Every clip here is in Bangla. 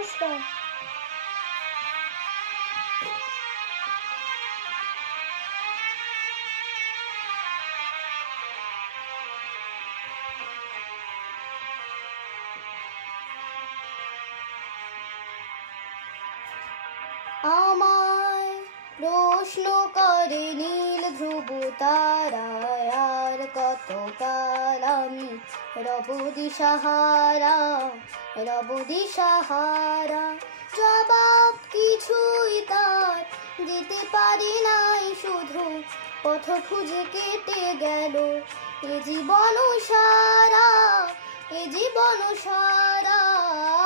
নমস্কার। আমায় প্রশ্ন করে নীল ধ্রুব তারায়, আর কতকাল আমি রব দিশাহারা, রব দিশাহারা। জবাব কিছুই তার দিতে পারি নাই, শুধু পথ খুঁজে কেটে গেল এ জীবন সারা, এ জীবন সারা।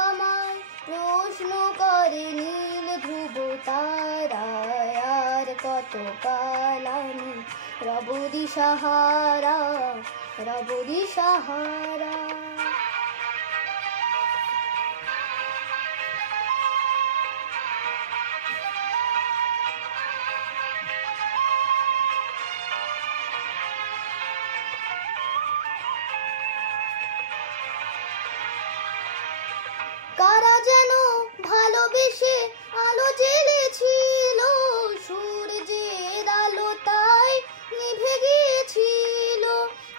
আমায় প্রশ্ন করে নীল ধ্রুব তারায়, আর কতকাল আমি রব দিশাহারা, রব দিশাহারা। কারা যেন ভালোবেসে আলো জ্বেলেছিল, সূর্যের আলো তাই নিভে গিয়েছিল।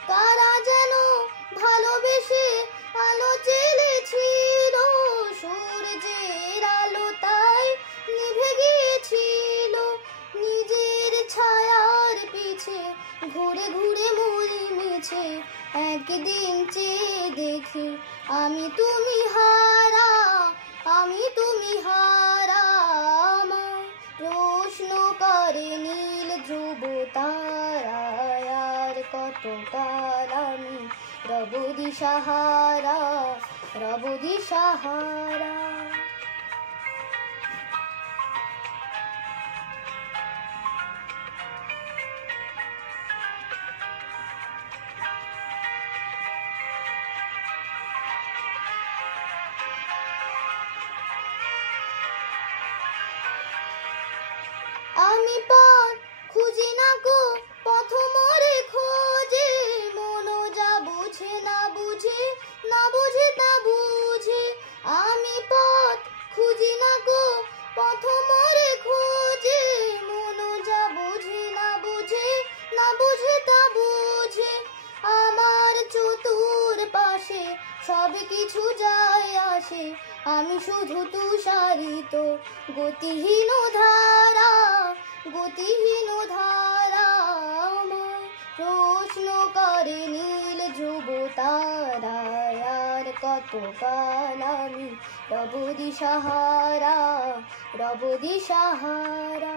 কারা যেন ভালোবেসে আলো জ্বেলেছিল, সূর্যের আলো তাই নিভে গিয়েছিল। নিজের ছায়ার পিছে ঘুরে ঘুরে মরি মিছে, একদিন চেয়ে দেখি আমি তুমি হারা, আমি তুমি হারা। আমায় প্রশ্ন করে নীল ধ্রুব তারায়, আর কতকাল আমি রব দিশাহারা, রব দিশাহারা। আমি পথ খুঁজি না গো, পথ মোরে খোঁজে, মন যা বুঝে না বুঝে, না বুঝে তা বুঝে। আমি পথ খুঁজি না গো, পথ মোরে খোঁজে, মন যা বুঝে না বুঝে, না বুঝে তা বুঝে। আমার চতুর পাশে সব কিছু যায় আসে, আমি শুধু তুষারিত গতিহীন ধারা, গতিহীন ধারা। আমায় প্রশ্ন করে নীল ধ্রুব তারায়, আর কতকাল আমি রব দিশাহারা, রব দিশাহারা।